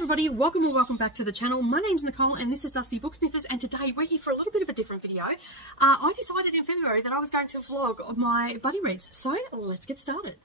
everybody, welcome or welcome back to the channel. My name's Nicole and this is Dusty Book Sniffers, and today we're here for a little bit of a different video. I decided in February that I was going to vlog my buddy reads, so let's get started.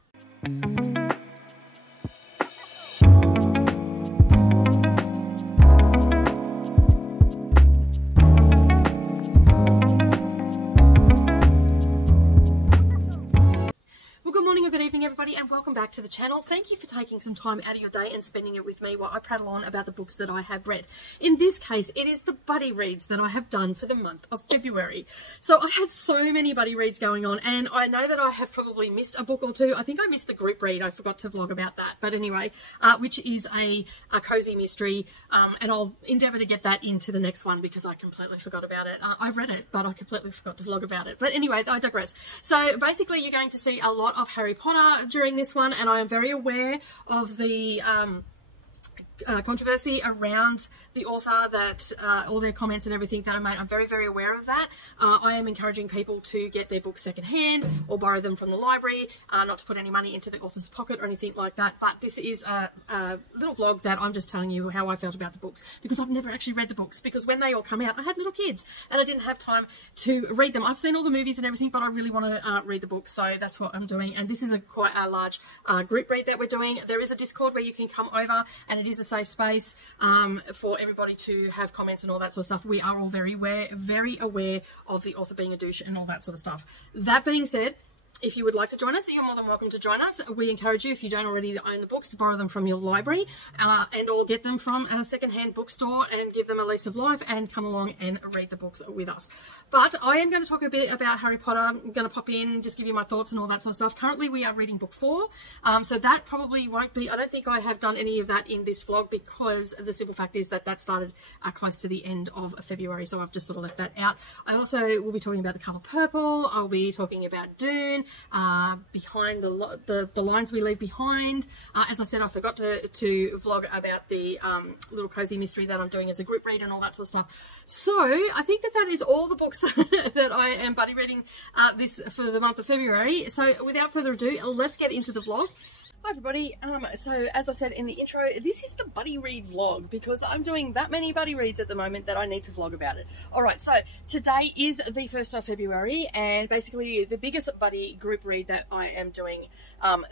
Good evening everybody and welcome back to the channel. Thank you for taking some time out of your day and spending it with me while I prattle on about the books that I have read. In this case, it is the buddy reads that I have done for the month of February. So I had so many buddy reads going on, and I know that I have probably missed a book or two. I think I missed the group read. I forgot to vlog about that. But anyway, which is a cozy mystery, and I'll endeavour to get that into the next one because I completely forgot about it. I've read it, but I completely forgot to vlog about it. But anyway, I digress. So basically you're going to see a lot of Harry Potter during this one, and I am very aware of the controversy around the author, that all their comments and everything that are made. I'm very, very aware of that. I am encouraging people to get their books secondhand or borrow them from the library, not to put any money into the author's pocket or anything like that. But this is a little vlog that I'm just telling you how I felt about the books, because I've never actually read the books, because when they all come out I had little kids and I didn't have time to read them. I've seen all the movies and everything, but I really want to read the books, so that's what I'm doing. And this is quite a large group read that we're doing. There is a Discord where you can come over, and it is a safe space for everybody to have comments and all that sort of stuff. We are all very aware of the author being a douche and all that sort of stuff. That being said, if you would like to join us, you're more than welcome to join us. We encourage you, if you don't already own the books, to borrow them from your library and or get them from a secondhand bookstore and give them a lease of life and come along and read the books with us. But I am going to talk a bit about Harry Potter. I'm going to pop in, just give you my thoughts and all that sort of stuff. Currently we are reading book 4, so that probably won't be, I don't think I have done any of that in this vlog, because the simple fact is that that started close to the end of February, so I've just sort of left that out. I also will be talking about The Colour Purple. I'll be talking about Dune, behind the lines we leave behind. As I said, I forgot to vlog about the little cozy mystery that I'm doing as a group read and all that sort of stuff. So I think that is all the books that I am buddy reading this for the month of February. So without further ado, let's get into the vlog. Hi everybody, so as I said in the intro, this is the buddy read vlog, because I'm doing that many buddy reads at the moment that I need to vlog about it. Alright, so today is the 1st of February, and basically the biggest buddy group read that I am doing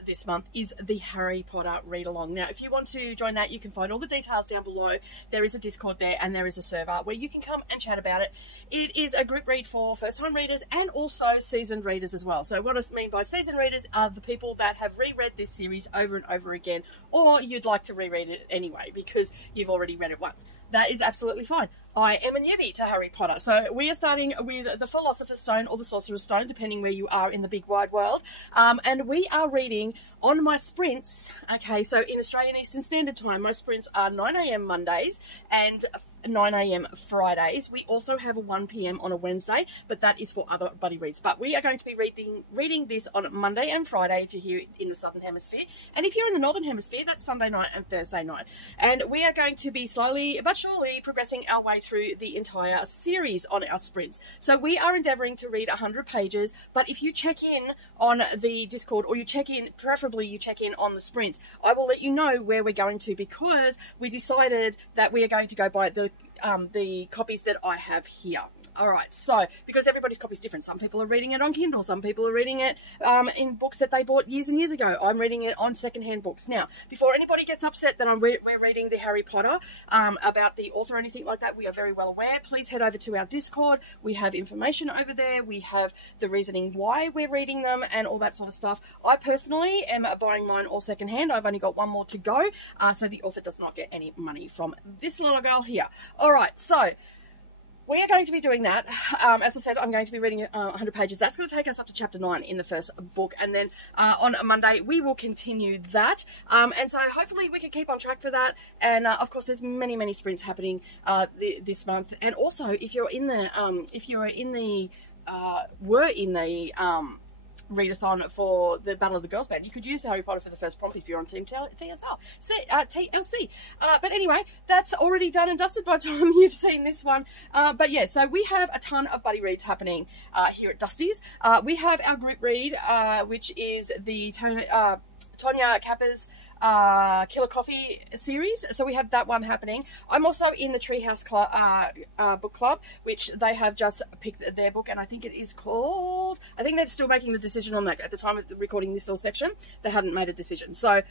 this month is the Harry Potter read along. Now if you want to join that, you can find all the details down below. There is a Discord there and there is a server where you can come and chat about it. It is a group read for first time readers and also seasoned readers as well. So what I mean by seasoned readers are the people that have reread this series over and over again, or you'd like to reread it anyway because you've already read it once. That is absolutely fine. I am a newbie to Harry Potter, so we are starting with the Philosopher's Stone or the Sorcerer's Stone, depending where you are in the big wide world, and we are reading on my sprints. Okay, so in Australian Eastern Standard Time, my sprints are 9 AM Mondays and 9 AM Fridays. We also have a 1 PM on a Wednesday, but that is for other buddy reads. But we are going to be reading this on Monday and Friday if you're here in the Southern Hemisphere, and if you're in the Northern Hemisphere, that's Sunday night and Thursday night. And we are going to be slowly but surely progressing our way through the entire series on our sprints. So we are endeavouring to read 100 pages, but if you check in on the Discord, or you check in, preferably you check in on the sprints, I will let you know where we're going to, because we decided that we are going to go by the copies that I have here. Alright, so because everybody's copy is different. Some people are reading it on Kindle, some people are reading it in books that they bought years and years ago. I'm reading it on secondhand books. Now, before anybody gets upset that we're reading the Harry Potter about the author or anything like that, we are very well aware. Please head over to our Discord. We have information over there. We have the reasoning why we're reading them and all that sort of stuff. I personally am buying mine all secondhand. I've only got one more to go, so the author does not get any money from this little girl here. Alright, so we are going to be doing that. As I said, I'm going to be reading 100 pages. That's going to take us up to chapter 9 in the first book. And then on a Monday, we will continue that. And so hopefully we can keep on track for that. And of course, there's many sprints happening this month. And also, if you're in the, were in the readathon for the Battle of the Girls Band, you could use Harry Potter for the first prompt if you're on Team TLC. But anyway, that's already done and dusted by the time you've seen this one. But yeah, so we have a ton of buddy reads happening here at Dusty's. We have our group read, which is the Tonya Kappa's Killer Coffee series. So we have that one happening. I'm also in the Treehouse book club, which they have just picked their book, and I think it is called, I think they're still making the decision on that. At the time of recording this little section, they hadn't made a decision. So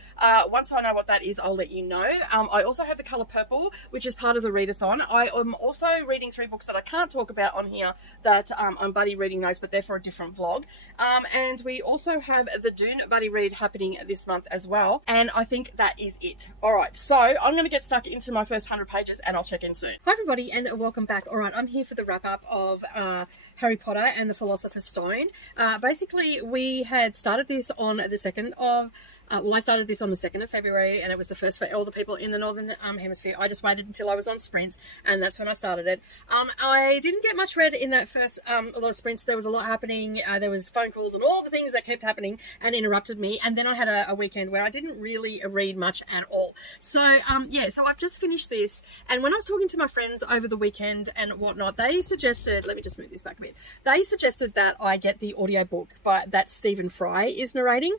once I know what that is, I'll let you know. I also have the Colour Purple, which is part of the readathon. I am also reading 3 books that I can't talk about on here that I'm buddy reading those, but they're for a different vlog. And we also have the Dune buddy read happening this month as well. And I think that is it. All right, so I'm going to get stuck into my first 100 pages and I'll check in soon. Hi everybody and welcome back. All right, I'm here for the wrap up of Harry Potter and the Philosopher's Stone. Basically, we had started this on the 2nd of well, I started this on the 2nd of February, and it was the first for all the people in the Northern Hemisphere. I just waited until I was on sprints, and that's when I started it. I didn't get much read in that first a lot of sprints. There was a lot happening. There was phone calls and all the things that kept happening and interrupted me. And then I had a weekend where I didn't really read much at all. So, yeah, so I've just finished this. And when I was talking to my friends over the weekend and whatnot, they suggested, let me just move this back a bit. They suggested that I get the audiobook that Stephen Fry is narrating.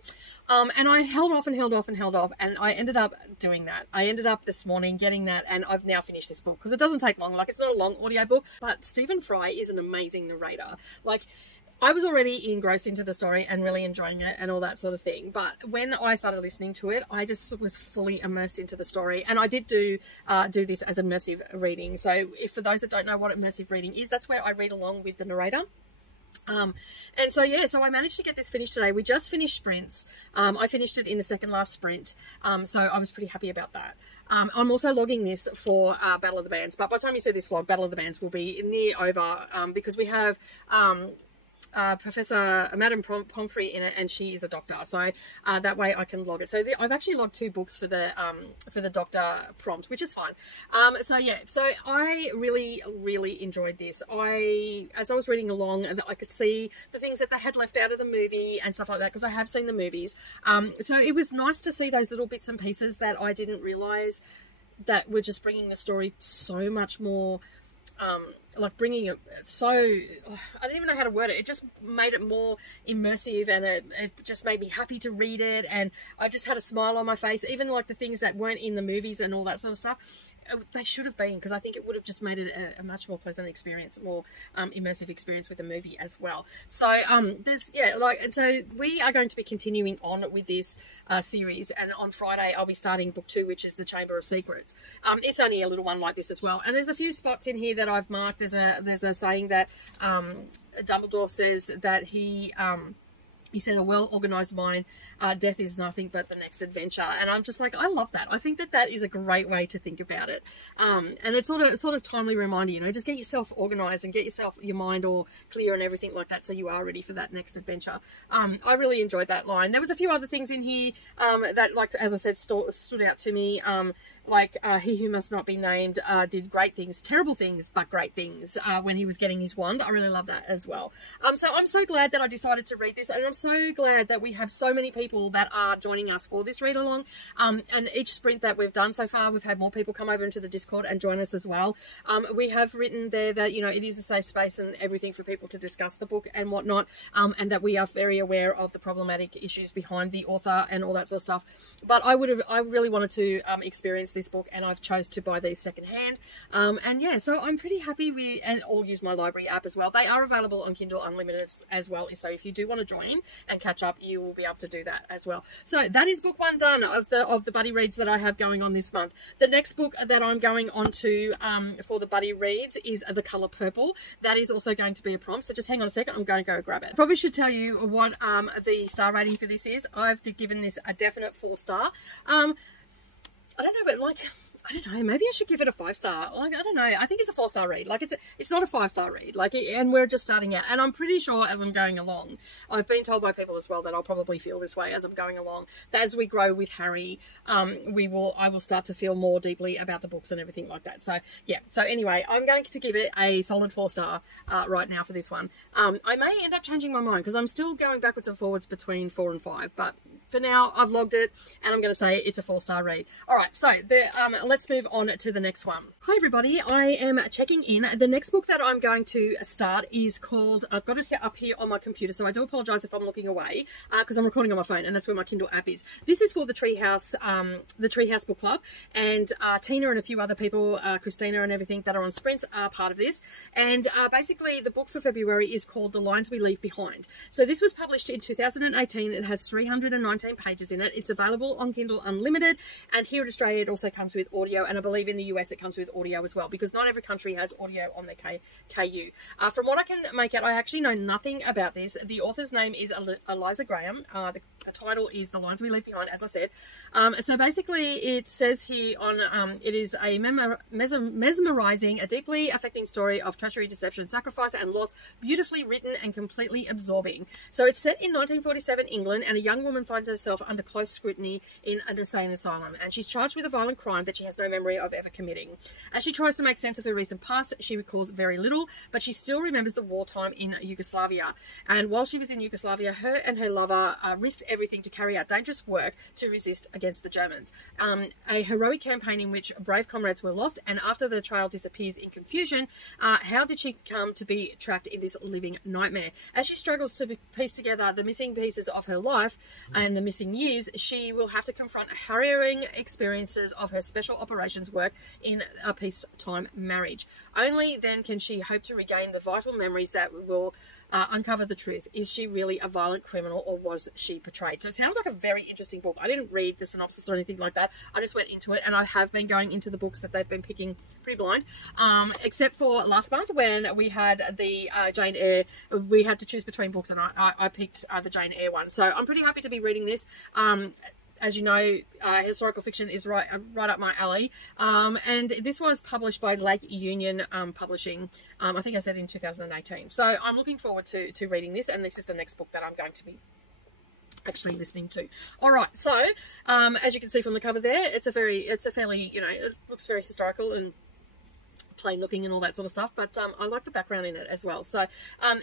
And I held off, and I ended up doing that. I ended up this morning getting that, and I've now finished this book because it doesn't take long. Like, it's not a long audiobook, but Stephen Fry is an amazing narrator. Like, I was already engrossed into the story and really enjoying it and all that sort of thing. But when I started listening to it, I just was fully immersed into the story. And I did do this as immersive reading. So if for those that don't know what immersive reading is, that's where I read along with the narrator. And so yeah, so I managed to get this finished today. We just finished sprints. I finished it in the second last sprint, so I was pretty happy about that. I'm also logging this for Battle of the Bands, but by the time you see this vlog, Battle of the Bands will be near over, because we have Professor Madame Pomfrey in it, and she is a doctor, so that way I can log it. So I've actually logged 2 books for the doctor prompt, which is fine. So yeah, so I really enjoyed this. As I was reading along, I could see the things that they had left out of the movie and stuff like that, because I have seen the movies. So it was nice to see those little bits and pieces that I didn't realize that were just bringing the story so much more, like bringing it so, I don't even know how to word it. It just made it more immersive, and it just made me happy to read it, and I just had a smile on my face. Even like the things that weren't in the movies and all that sort of stuff, they should have been, because I think it would have just made it a much more pleasant experience, more immersive experience with the movie as well. So so we are going to be continuing on with this series, and on Friday I'll be starting book 2, which is the Chamber of Secrets. It's only a little one like this as well, and there's a few spots in here that I've marked. There's a saying that Dumbledore says that he said, a well-organized mind, death is nothing but the next adventure. And I'm just like, I love that. I think that that is a great way to think about it. And it's sort of timely reminder, you know, just get yourself organized and get your mind all clear and everything like that, so you are ready for that next adventure. I really enjoyed that line. There was a few other things in here that, like, as I said, stood out to me. Like, he who must not be named did great things, terrible things, but great things when he was getting his wand. I really love that as well. So I'm so glad that I decided to read this, and I'm so glad that we have so many people that are joining us for this read along. And each sprint that we've done so far, we've had more people come over into the Discord and join us as well. We have written there that, you know, it is a safe space and everything for people to discuss the book and whatnot, and that we are very aware of the problematic issues behind the author and all that sort of stuff. But I really wanted to experience this book, and I've chose to buy these secondhand. And yeah, so I'm pretty happy with, and I'll use my library app as well. They are available on Kindle Unlimited as well, so if you do want to join and catch up, you will be able to do that as well. So that is book 1 done of the buddy reads that I have going on this month. The next book that I'm going on to for the buddy reads is The Colour Purple. That is also going to be a prompt, so just hang on a second, I'm going to go grab it. Probably should tell you what the star rating for this is. I've given this a definite 4-star. I don't know, but like, I don't know, maybe I should give it a 5-star. Like, I don't know, I think it's a 4-star read. Like, it's not a 5-star read. Like, and we're just starting out. And I'm pretty sure as I'm going along, I've been told by people as well that I'll probably feel this way as I'm going along, that as we grow with Harry, I will start to feel more deeply about the books and everything like that. So yeah, so anyway, I'm going to give it a solid 4-star right now for this one. I may end up changing my mind, because I'm still going backwards and forwards between 4 and 5, but for now, I've logged it, and I'm going to say it's a 4-star read. All right, so let's move on to the next one. Hi, everybody. I am checking in. The next book that I'm going to start is called, I've got it up here on my computer, so I do apologize if I'm looking away because I'm recording on my phone, and that's where my Kindle app is. This is for the Treehouse Book Club, and Tina and a few other people, Christina and everything that are on sprints are part of this. And basically, the book for February is called The Lines We Leave Behind. So this was published in 2018. It has 319 pages in it. It's available on Kindle Unlimited, and here in Australia it also comes with audio, and I believe in the US it comes with audio as well, because not every country has audio on their KU. From what I can make out, I actually know nothing about this. The author's name is Eliza Graham. The title is The Lines We Leave Behind, as I said. So basically it says here on it is a mesmerizing, a deeply affecting story of treachery, deception, sacrifice and loss, beautifully written and completely absorbing. So it's set in 1947 England, and a young woman finds herself under close scrutiny in an insane asylum, and she's charged with a violent crime that she has no memory of ever committing. As she tries to make sense of her recent past, she recalls very little, but she still remembers the wartime in Yugoslavia. And while she was in Yugoslavia, her and her lover risked everything to carry out dangerous work to resist against the Germans. A heroic campaign in which brave comrades were lost, and after the trail disappears in confusion, how did she come to be trapped in this living nightmare? As she struggles to piece together the missing pieces of her life and the missing years, she will have to confront harrowing experiences of her special operations work in a peacetime marriage. Only then can she hope to regain the vital memories that will uncover the truth. Is she really a violent criminal, or was she betrayed? So it sounds like a very interesting book. I didn't read the synopsis or anything like that. I just went into it, and I have been going into the books that they've been picking pretty blind, except for last month when we had the Jane Eyre. We had to choose between books, and I picked the Jane Eyre one. So I'm pretty happy to be reading this. As you know, historical fiction is right up my alley. And this was published by Lake Union Publishing. I think I said in 2018. So I'm looking forward to reading this, and this is the next book that I'm going to be actually listening to. All right, so as you can see from the cover there, it's a fairly, you know, it looks very historical and plain looking and all that sort of stuff, but I like the background in it as well. So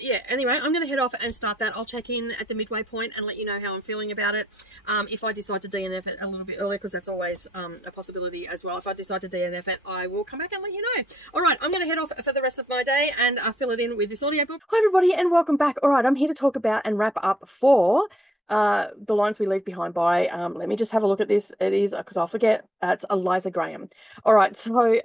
yeah, anyway, I'm going to head off and start that. I'll check in at the midway point and let you know how I'm feeling about it. If I decide to DNF it a little bit earlier, because that's always a possibility as well. If I decide to DNF it, I will come back and let you know. All right, I'm going to head off for the rest of my day and fill it in with this audiobook. Hi everybody, and welcome back. All right, I'm here to talk about and wrap up for The Lines We Leave Behind by, let me just have a look at this. It is, because I'll forget, it's Eliza Graham. All right, so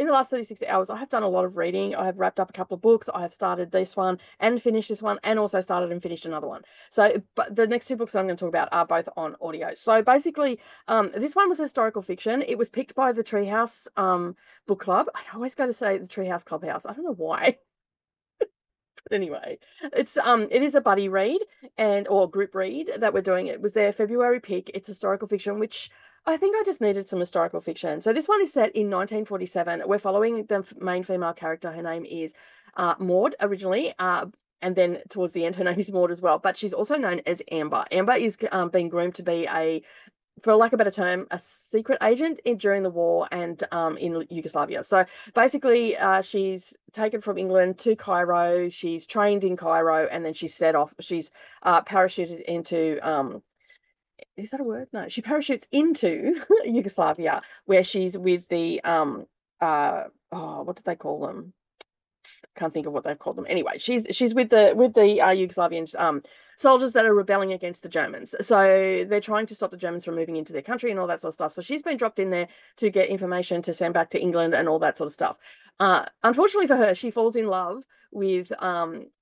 in the last 36 hours, I have done a lot of reading. I have wrapped up a couple of books. I have started this one and finished this one, and also started and finished another one. So, but the next two books that I'm going to talk about are both on audio. So basically, this one was historical fiction. It was picked by the Treehouse Book Club. I always go to say the Treehouse Clubhouse. I don't know why. But anyway, it is a buddy read or group read that we're doing. It was their February pick. It's historical fiction, which I think I just needed some historical fiction. So this one is set in 1947. We're following the main female character. Her name is Maud originally, and then towards the end her name is Maud as well. But she's also known as Amber. Amber is being groomed to be for lack of a better term, a secret agent during the war and in Yugoslavia. So basically, she's taken from England to Cairo. She's trained in Cairo, and then she's set off. She's parachuted into is that a word? No, she parachutes into Yugoslavia, where she's with the what did they call them? Can't think of what they've called them. Anyway, she's with the Yugoslavian soldiers that are rebelling against the Germans. So they're trying to stop the Germans from moving into their country and all that sort of stuff. So she's been dropped in there to get information to send back to England and all that sort of stuff. Unfortunately for her, she falls in love with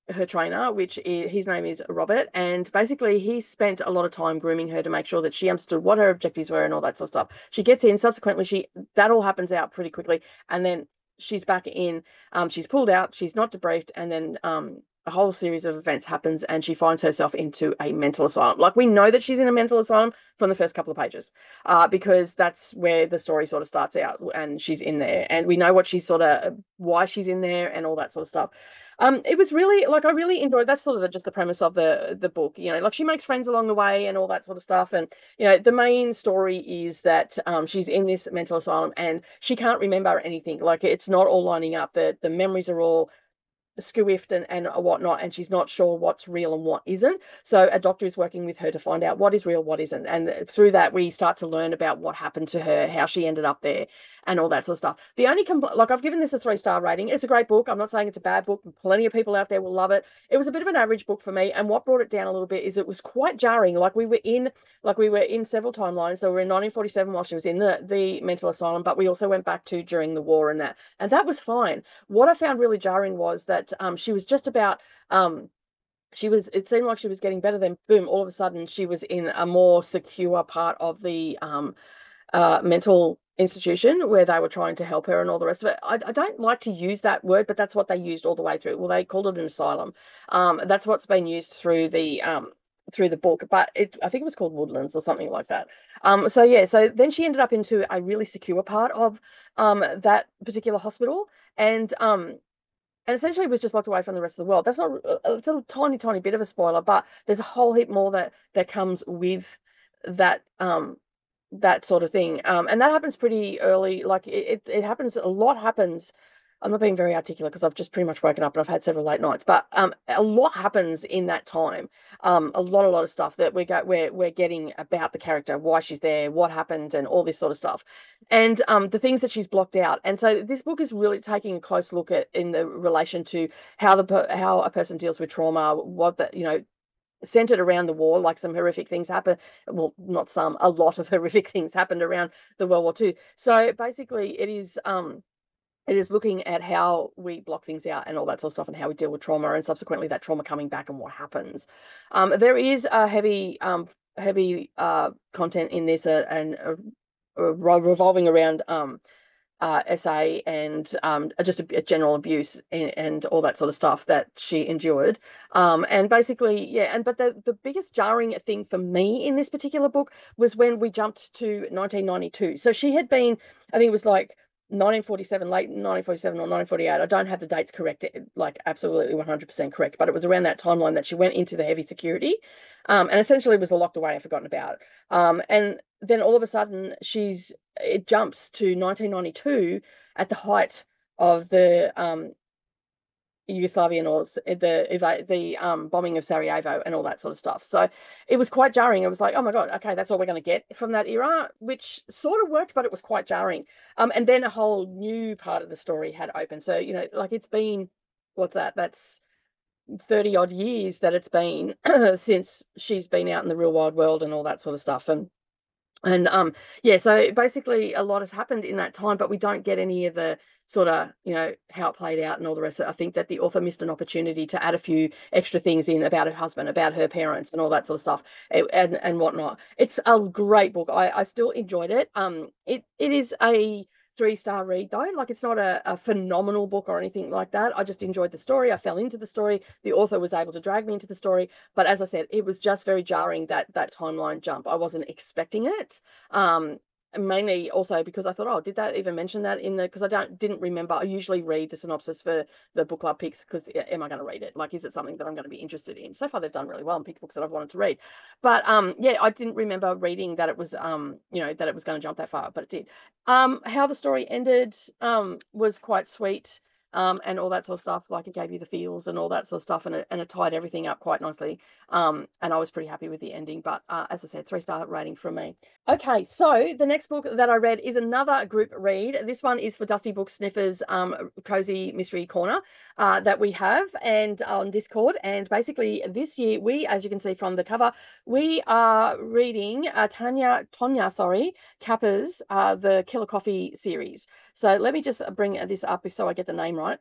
her trainer, his name is Robert, and basically he spent a lot of time grooming her to make sure that she understood what her objectives were and all that sort of stuff. She gets in, subsequently that all happens out pretty quickly, and then she's back in, she's pulled out, she's not debriefed, and then a whole series of events happens, and she finds herself into a mental asylum. Like, we know that she's in a mental asylum from the first couple of pages, because that's where the story sort of starts out, and she's in there, and we know what why she's in there and all that sort of stuff. It was really, like, I really enjoyed, that's sort of just the premise of the book, you know, like, she makes friends along the way and all that sort of stuff. And, you know, the main story is that she's in this mental asylum and she can't remember anything. Like, it's not all lining up. The memories are all squiffed and whatnot, and she's not sure what's real and what isn't. So a doctor is working with her to find out what is real, what isn't. And through that, we start to learn about what happened to her, how she ended up there, and all that sort of stuff. The only like, I've given this a 3-star rating. It's a great book. I'm not saying it's a bad book. Plenty of people out there will love it. It was a bit of an average book for me, and what brought it down a little bit is it was quite jarring. Like we were in several timelines. So we were in 1947 while she was in the mental asylum, but we also went back to during the war and that was fine. What I found really jarring was that she was just about it seemed like she was getting better, then boom, all of a sudden she was in a more secure part of the mental institution where they were trying to help her and all the rest of it. I don't like to use that word, but that's what they used all the way through. Well, they called it an asylum. That's what's been used through the book, but I think it was called Woodlands or something like that. So yeah, so then she ended up into a really secure part of that particular hospital, and essentially was just locked away from the rest of the world. That's not, it's a tiny, tiny bit of a spoiler, but there's a whole heap more that comes with that that sort of thing. And that happens pretty early. Like it happens, a lot happens. I'm not being very articulate because I've just pretty much woken up and I've had several late nights, but a lot happens in that time. A lot of stuff that we're getting about the character, why she's there, what happened, and all this sort of stuff, and the things that she's blocked out. And so this book is really taking a close look at in the relation to how a person deals with trauma, what the centered around the war. Like some horrific things happen. Well, not some, a lot of horrific things happened around the World War II. So basically, it is looking at how we block things out and all that sort of stuff, and how we deal with trauma, and subsequently that trauma coming back and what happens. There is a heavy content in this, and revolving around SA and just a general abuse and all that sort of stuff that she endured. And basically, yeah, but the biggest jarring thing for me in this particular book was when we jumped to 1992. So she had been, I think it was like 1947, late 1947 or 1948. I don't have the dates correct, like absolutely 100% correct, but it was around that timeline that she went into the heavy security, and essentially was locked away and forgotten about. And then all of a sudden it jumps to 1992 at the height of the Yugoslavian or the bombing of Sarajevo and all that sort of stuff. So it was quite jarring. It was like, oh my God, okay, that's all we're going to get from that era, which sort of worked, but it was quite jarring. And then a whole new part of the story had opened. So, like it's been, what's that? That's 30 odd years that it's been since she's been out in the real wide world and all that sort of stuff. And yeah, so basically a lot has happened in that time, but we don't get any of the sort of, how it played out and all the rest of it. I think that the author missed an opportunity to add a few extra things in about her husband, about her parents and all that sort of stuff, and whatnot. It's a great book. I still enjoyed it. It is a 3-star read though. Like it's not a phenomenal book or anything like that. I just enjoyed the story. I fell into the story. The author was able to drag me into the story. But as I said, it was just very jarring, that timeline jump. I wasn't expecting it. Mainly also because I thought, oh, did that even mention that in the, because I didn't remember. I usually read the synopsis for the book club picks because am I going to read it? Like, is it something that I'm going to be interested in? So far they've done really well and picked books that I've wanted to read. But yeah, I didn't remember reading that it was that it was going to jump that far, but it did. How the story ended was quite sweet. And all that sort of stuff, like it gave you the feels and all that sort of stuff, and it tied everything up quite nicely. And I was pretty happy with the ending. But as I said, 3-star rating from me. Okay, so the next book that I read is another group read. This one is for Dusty Book Sniffers Cozy Mystery Corner that we have and on Discord. And basically this year we, as you can see from the cover, we are reading Tonya Kappa's The Killer Coffee series. So let me just bring this up so I get the name right.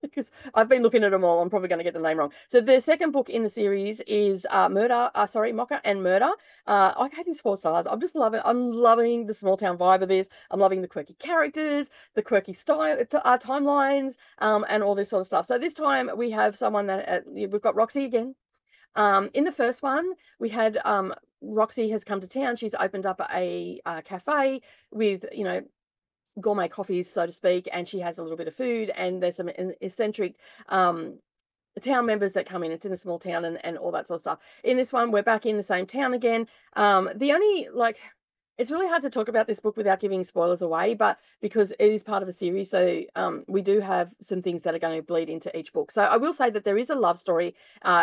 Because I've been looking at them all. I'm probably going to get the name wrong. So the second book in the series is Mocha and Murder. I gave these 4 stars. I'm just loving. I'm loving the small town vibe of this. I'm loving the quirky characters, the quirky style timelines, and all this sort of stuff. So this time we have someone that we've got Roxy again. In the first one, we had Roxy has come to town. She's opened up a cafe with gourmet coffees, so to speak, and she has a little bit of food, and there's some eccentric town members that come in. It's in a small town and all that sort of stuff. In this one, we're back in the same town again. The only It's really hard to talk about this book without giving spoilers away, but because it is part of a series, so we do have some things that are going to bleed into each book. So I will say that there is a love story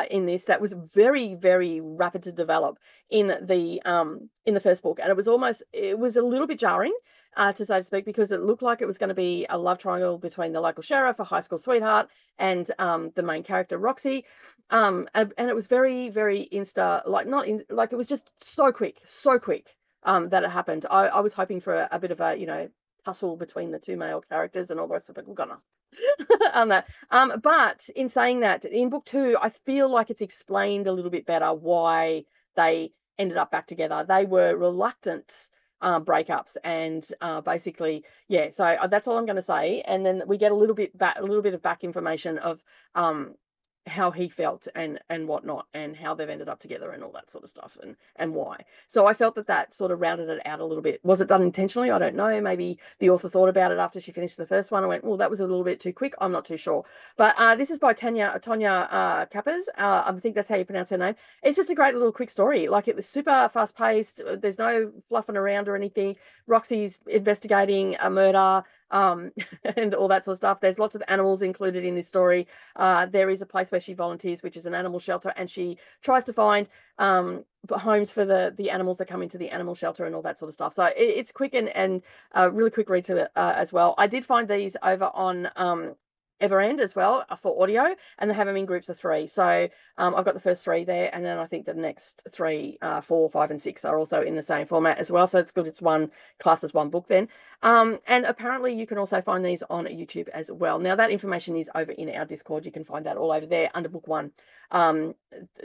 in this that was very, very rapid to develop in the first book, and it was a little bit jarring, to so to speak, because it looked like it was going to be a love triangle between the local sheriff, a high school sweetheart, and the main character Roxy. And it was very, very it was just so quick, that it happened. I was hoping for a bit of a, tussle between the two male characters and all the rest of it. We've got enough on that. But in saying that, in book 2, I feel like it's explained a little bit better why they ended up back together. They were reluctant breakups, and basically, yeah. So that's all I'm going to say. And then we get a little bit of back information of how he felt and whatnot, and how they've ended up together and all that sort of stuff, and why. So I felt that sort of rounded it out a little bit. Was it done intentionally? I don't know. Maybe the author thought about it after she finished the first one and went, well, that was a little bit too quick. I'm not too sure. But this is by Tonya Kappers. I think that's how you pronounce her name. It's just a great little quick story. Like, it was super fast paced. There's no fluffing around or anything. Roxy's investigating a murder, and all that sort of stuff. There's lots of animals included in this story. There is a place where she volunteers, which is an animal shelter, and she tries to find homes for the animals that come into the animal shelter and all that sort of stuff. So it's quick and really quick read to it as well. I did find these over on Everend as well for audio, and they have them in groups of 3. So I've got the first 3 there, and then I think the next 3, 4, 5, and 6 are also in the same format as well. So it's good. It's one class as one book then. And apparently you can also find these on YouTube as well. Now, that information is over in our Discord. You can find that all over there under book 1.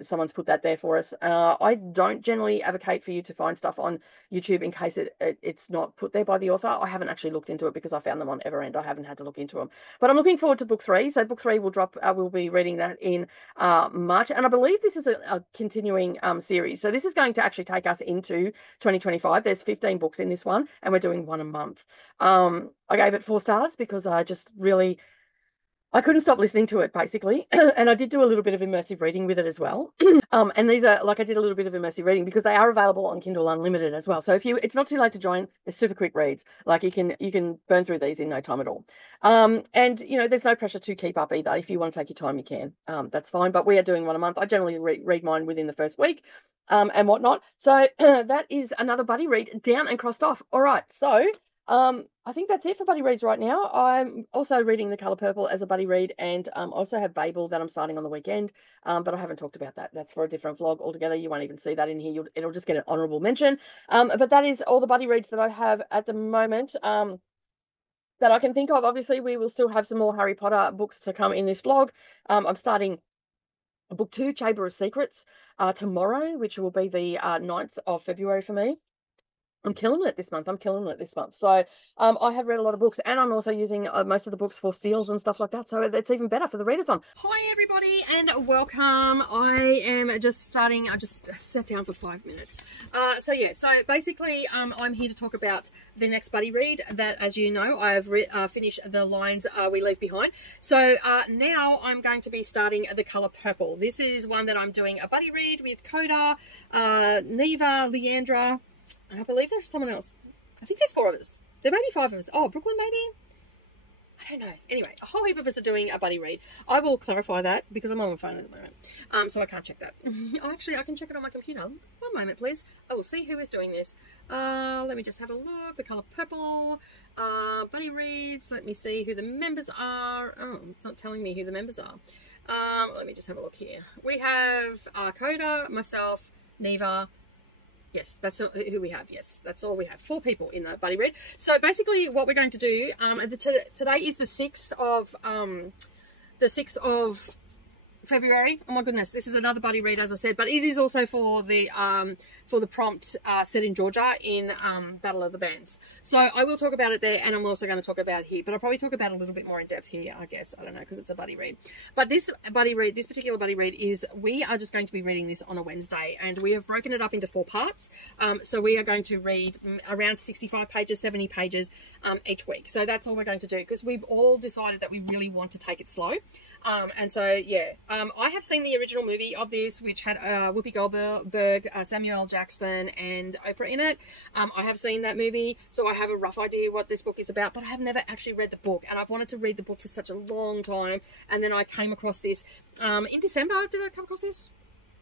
Someone's put that there for us. I don't generally advocate for you to find stuff on YouTube in case it's not put there by the author. I haven't actually looked into it because I found them on Everend. I haven't had to look into them, but I'm looking forward to book 3. So book 3 will drop. We'll be reading that in March, and I believe this is a continuing series. So this is going to actually take us into 2025. There's 15 books in this one, and we're doing one a month. I gave it 4 stars because I couldn't stop listening to it, basically. And I did do a little bit of immersive reading with it as well. And these are, I did a little bit of immersive reading because they are available on Kindle Unlimited as well. So it's not too late to join. They're super quick reads. Like, you can burn through these in no time at all. And there's no pressure to keep up either. If you want to take your time, you can. That's fine. But we are doing one a month. I generally read mine within the first week, and whatnot. So that is another buddy read down and crossed off. All right. So I think that's it for buddy reads right now. I'm also reading The Colour Purple as a buddy read, and I also have Babel that I'm starting on the weekend, but I haven't talked about that. That's for a different vlog altogether. You won't even see that in here. It'll just get an honourable mention. But that is all the buddy reads that I have at the moment that I can think of. Obviously, we will still have some more Harry Potter books to come in this vlog. I'm starting book 2, Chamber of Secrets, tomorrow, which will be the 9th of February for me. I'm killing it this month. So I have read a lot of books, and I'm also using most of the books for steals and stuff like that. So that's even better for the readathon. Hi, everybody, and welcome. I am just starting. I just sat down for 5 minutes. So basically, I'm here to talk about the next buddy read that, as you know, I've finished The Lines We Leave Behind. So now I'm going to be starting The Colour Purple. This is one that I'm doing a buddy read with Coda, Neva, Leandra, and I believe there's someone else. I think there's 4 of us. There may be 5 of us. Oh, Brooklyn maybe? I don't know. Anyway, a whole heap of us are doing a buddy read. I will clarify that because I'm on my phone at the moment. So I can't check that. Oh, actually, I can check it on my computer. 1 moment, please. I will see who is doing this. Let me just have a look. The Colour Purple. Buddy reads. Let me see who the members are. Oh, it's not telling me who the members are. Let me just have a look here. We have Coda, myself, Neva. Yes, that's who we have. Yes, that's all we have. 4 people in the buddy read. So basically what we're going to do, today is the 6th of February. Oh my goodness, this is another buddy read, as I said, but it is also for the prompt set in Georgia in Battle of the Bands. So I will talk about it there, and I'm also going to talk about it here, but I'll probably talk about it a little bit more in depth here, I guess. I don't know, because it's a buddy read. But this particular buddy read is, we are just going to be reading this on a Wednesday, and we have broken it up into 4 parts. So we are going to read around 65 pages, 70 pages each week. So that's all we're going to do, because we've all decided that we really want to take it slow. And so, yeah, I have seen the original movie of this, which had Whoopi Goldberg, Samuel L. Jackson, and Oprah in it. I have seen that movie, so I have a rough idea what this book is about, but I have never actually read the book, and I've wanted to read the book for such a long time, and then I came across this in December. Did I come across this?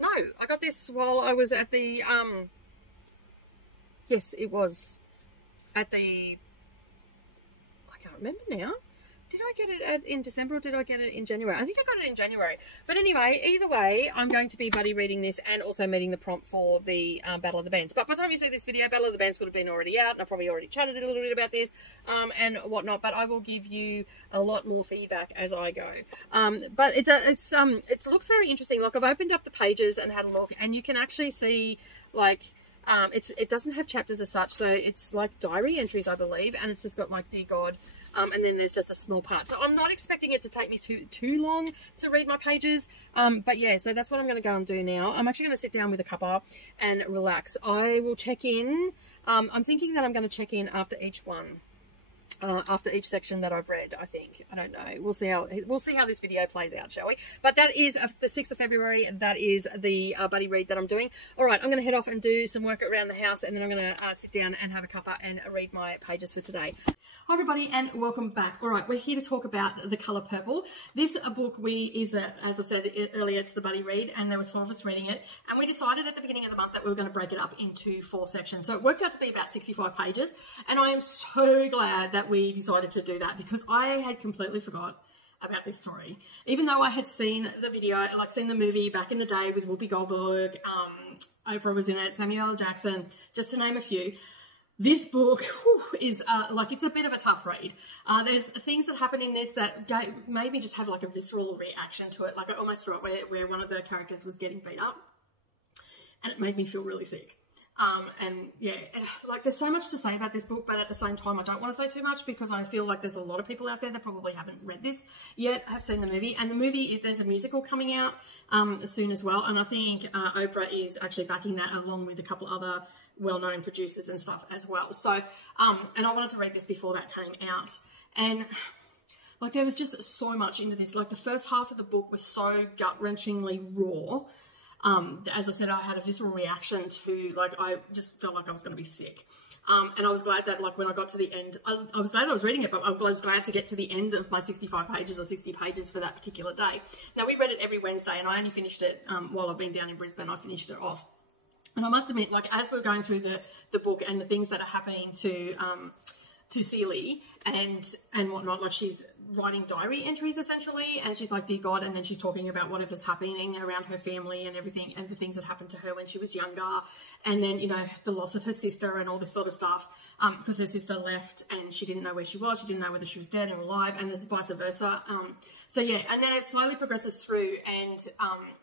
No, I got this while I was at the, yes, it was at the, I can't remember now. Did I get it in December or did I get it in January? I think I got it in January. But anyway, either way, I'm going to be buddy reading this and also meeting the prompt for the Battle of the Bands. But by the time you see this video, Battle of the Bands would have been already out, and I've probably already chatted a little bit about this and whatnot. But I will give you a lot more feedback as I go. But it looks very interesting. Like, I've opened up the pages and had a look, and you can actually see, like, it doesn't have chapters as such, so it's like diary entries, I believe, and it's just got like, dear God. And then there's just a small part. So I'm not expecting it to take me too long to read my pages. But yeah, so that's what I'm going to go and do now. I'm actually going to sit down with a cuppa and relax. I will check in. I'm thinking that I'm going to check in after each one. After each section that I've read, I think. I don't know. We'll see how this video plays out, shall we? But that is the 6th of February. That is the buddy read that I'm doing. All right, I'm going to head off and do some work around the house, and then I'm going to sit down and have a cuppa and read my pages for today. Hi everybody, and welcome back. All right, we're here to talk about The Colour Purple. This book is, as I said earlier, it's the buddy read, and there was 4 of us reading it, and we decided at the beginning of the month that we were going to break it up into 4 sections. So it worked out to be about 65 pages, and I am so glad that we decided to do that, because I had completely forgot about this story. Even though I had seen the video, like seen the movie back in the day with Whoopi Goldberg, Oprah was in it, Samuel L. Jackson, just to name a few. This book is like, it's a bit of a tough read. There's things that happen in this that made me just have like a visceral reaction to it. Like, I almost threw it where one of the characters was getting beat up, and it made me feel really sick. And yeah, like, there's so much to say about this book, but at the same time, I don't want to say too much, because I feel like there's a lot of people out there that probably haven't read this yet, have seen the movie. And the movie, there's a musical coming out soon as well, and I think Oprah is actually backing that, along with a couple other well-known producers and stuff as well. So and I wanted to read this before that came out, and like, there was just so much into this. Like, the first half of the book was so gut-wrenchingly raw. As I said, I had a visceral reaction to, like, I just felt like I was going to be sick. And I was glad that, like, when I got to the end, I was glad I was reading it, but I was glad to get to the end of my 65 pages or 60 pages for that particular day. Now, we read it every Wednesday, and I only finished it while I've been down in Brisbane. I finished it off. And I must admit, like, as we're going through the book and the things that are happening to Celie and whatnot, like, she's writing diary entries essentially, and she's like, dear God, and then she's talking about whatever's happening around her family and everything, and the things that happened to her when she was younger, and then, you know, the loss of her sister and all this sort of stuff, because her sister left and she didn't know where she was, she didn't know whether she was dead or alive, and there's vice versa. So yeah, and then it slowly progresses through, and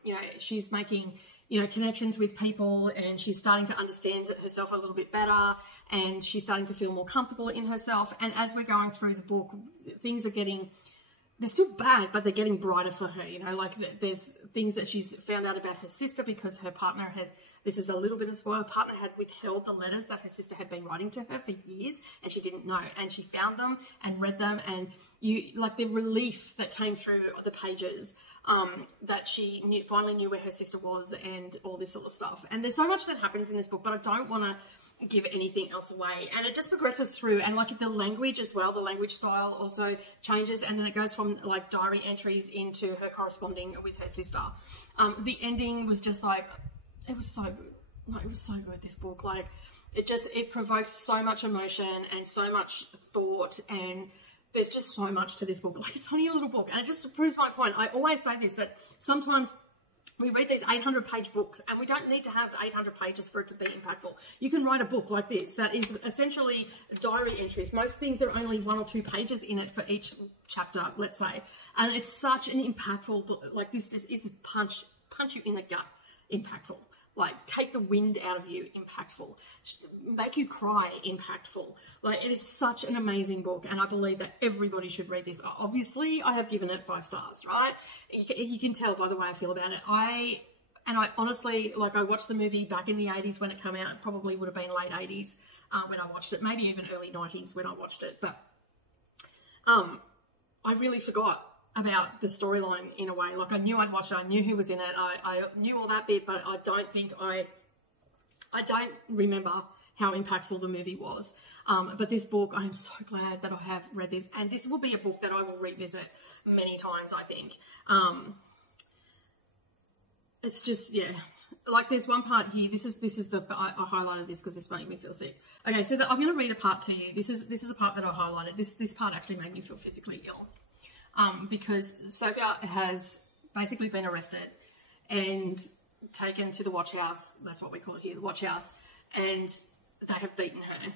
you know, she's making, you know, connections with people, and she's starting to understand herself a little bit better, and she's starting to feel more comfortable in herself. And as we're going through the book, things are getting, they're still bad, but they're getting brighter for her. You know, like, there's things that she's found out about her sister, because her partner had, this is a little bit of a spoiler, her partner had withheld the letters that her sister had been writing to her for years, and she didn't know, and she found them and read them, and you, like, the relief that came through the pages, that she finally knew where her sister was, and all this sort of stuff. And there's so much that happens in this book, but I don't want to give anything else away. And it just progresses through, and like, the language as well, the language style also changes, and then it goes from, like, diary entries into her corresponding with her sister. The ending was just like, it was so good. Like, it was so good, this book. Like, it provokes so much emotion and so much thought, and there's just so much to this book. Like, it's only a little book, and it just proves my point. I always say this, that sometimes we read these 800-page books, and we don't need to have 800 pages for it to be impactful. You can write a book like this that is essentially diary entries. Most things are only 1 or 2 pages in it for each chapter, let's say. And it's such an impactful book. Like, this just is punch you in the gut impactful. Like, take the wind out of you, impactful. Make you cry, impactful. Like, it is such an amazing book, and I believe that everybody should read this. Obviously, I have given it 5 stars, right? You can tell by the way I feel about it. I honestly, like, I watched the movie back in the 80s when it came out. It probably would have been late 80s when I watched it, maybe even early 90s when I watched it. But I really forgot about the storyline in a way. Like, I knew I'd watched it, I knew who was in it, I knew all that bit, but I don't think I don't remember how impactful the movie was. But this book, I'm so glad that I have read this, and this will be a book that I will revisit many times, I think. It's just, yeah. Like, there's one part here. This is the I highlighted this because this made me feel sick. Okay, so I'm going to read a part to you. This is a part that I highlighted. This part actually made me feel physically ill, because Sophia has basically been arrested and taken to the watch house. That's what we call it here, the watch house, and they have beaten her.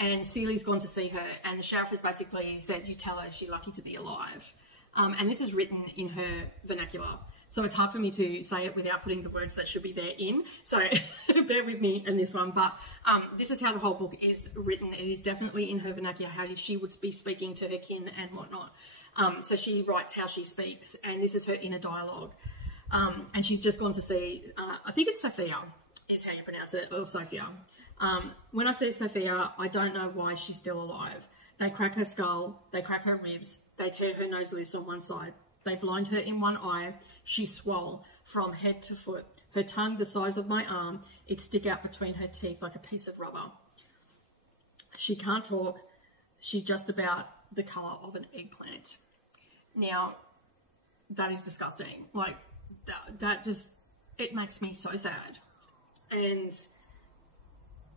And Celia's gone to see her, and the sheriff has basically said, "You tell her she's lucky to be alive." And this is written in her vernacular. So it's hard for me to say it without putting the words that should be there in. So bear with me in this one. But this is how the whole book is written. It is definitely in her vernacular, how she would be speaking to her kin and whatnot. So she writes how she speaks, and this is her inner dialogue. And she's just gone to see, I think it's Sophia is how you pronounce it, or Sophia. When I say Sophia, I don't know why she's still alive. They crack her skull, they crack her ribs, they tear her nose loose on one side. They blind her in one eye. She swole from head to foot. Her tongue the size of my arm. It stick out between her teeth like a piece of rubber. She can't talk. She's just about the colour of an eggplant. Now, that is disgusting. Like, that just, it makes me so sad. And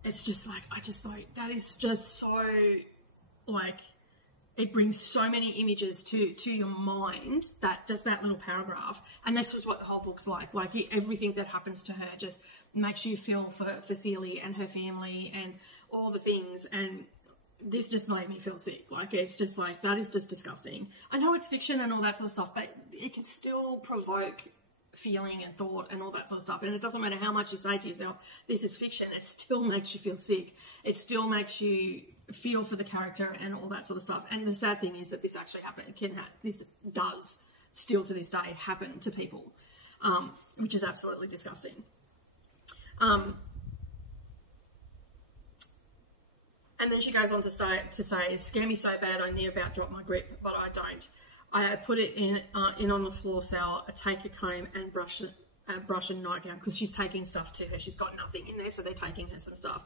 it's just like, I just like, that is just so, like, it brings so many images to your mind, that just that little paragraph. And that's just what the whole book's like. Like, everything that happens to her just makes you feel for Celia and her family and all the things. And this just made me feel sick. Like, it's just like, that is just disgusting. I know it's fiction and all that sort of stuff, but it can still provoke feeling and thought and all that sort of stuff. And it doesn't matter how much you say to yourself, this is fiction, it still makes you feel sick. It still makes you feel for the character and all that sort of stuff. And the sad thing is that this actually this does still to this day happen to people, which is absolutely disgusting. And then she goes on to say, "Scare me so bad I near about drop my grip, but I don't. I put it in on the floor cell. I take a comb and brush and nightgown," because she's taking stuff to her. She's got nothing in there, so they're taking her some stuff.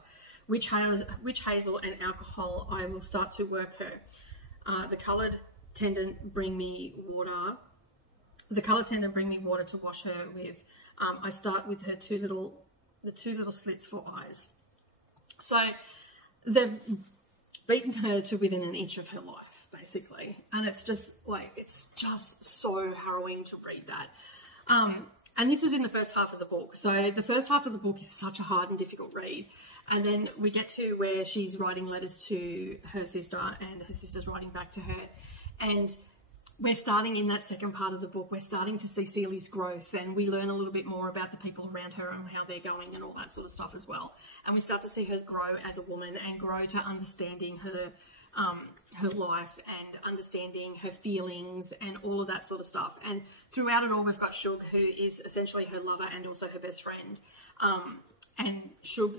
Witch hazel and alcohol, I will start to work her. The coloured tendon bring me water. The coloured tendon bring me water to wash her with. I start with her the two little slits for eyes. So they've beaten her to within an inch of her life, basically. And it's just like, it's just so harrowing to read that. And this is in the first half of the book. So the first half of the book is such a hard and difficult read. And then we get to where she's writing letters to her sister and her sister's writing back to her. And we're starting in that second part of the book. We're starting to see Celia's growth, and we learn a little bit more about the people around her and how they're going and all that sort of stuff as well. And we start to see her grow as a woman and grow to understanding her life and understanding her feelings and all of that sort of stuff. And throughout it all, we've got Shug, who is essentially her lover and also her best friend. And Shug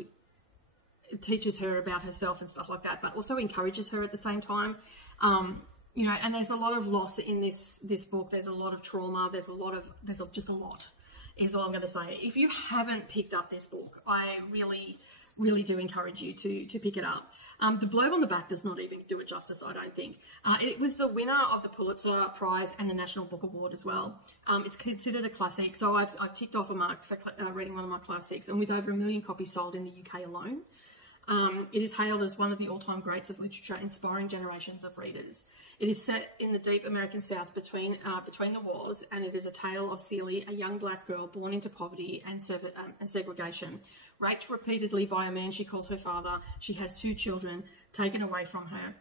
teaches her about herself and stuff like that, but also encourages her at the same time. You know, and there's a lot of loss in this book. There's a lot of trauma. There's just a lot, is all I'm going to say. If you haven't picked up this book, I really, really do encourage you to pick it up. The blurb on the back does not even do it justice, I don't think. It was the winner of the Pulitzer Prize and the National Book Award as well. It's considered a classic, so I've ticked off a mark for reading one of my classics, and with over 1 million copies sold in the UK alone. It is hailed as one of the all-time greats of literature, inspiring generations of readers. It is set in the deep American South between the wars, and it is a tale of Celia, a young black girl born into poverty and segregation, raped repeatedly by a man she calls her father. She has 2 children taken away from her,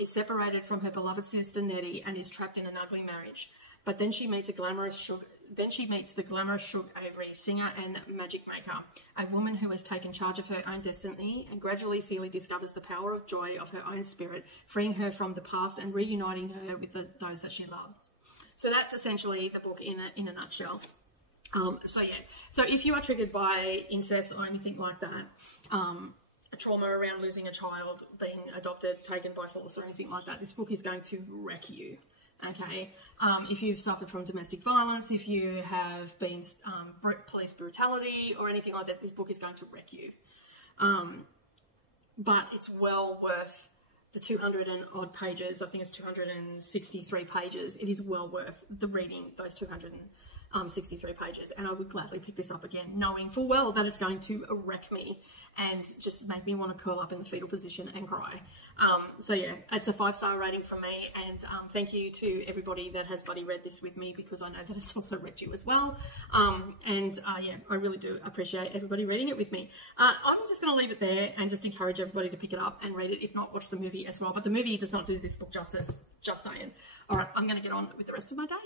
is separated from her beloved sister Nettie, and is trapped in an ugly marriage. But then she meets the glamorous Shug Avery, singer and magic maker, a woman who has taken charge of her own destiny, and gradually Celia discovers the power of joy of her own spirit, freeing her from the past and reuniting her with those that she loves. So that's essentially the book in a nutshell. So yeah, so if you are triggered by incest or anything like that, a trauma around losing a child, being adopted, taken by force or anything like that, this book is going to wreck you. Okay, if you've suffered from domestic violence, if you have been police brutality or anything like that, this book is going to wreck you. But it's well worth the 200 and odd pages. I think it's 263 pages. It is well worth the reading those 263 pages, and I would gladly pick this up again, knowing full well that it's going to wreck me and just make me want to curl up in the fetal position and cry. So yeah, it's a 5-star rating from me, and thank you to everybody that has bloody read this with me, because I know that it's also wrecked you as well. Yeah, I really do appreciate everybody reading it with me. I'm just going to leave it there and just encourage everybody to pick it up and read it. If not, watch the movie as well. But the movie does not do this book justice, just saying. All right, I'm going to get on with the rest of my day.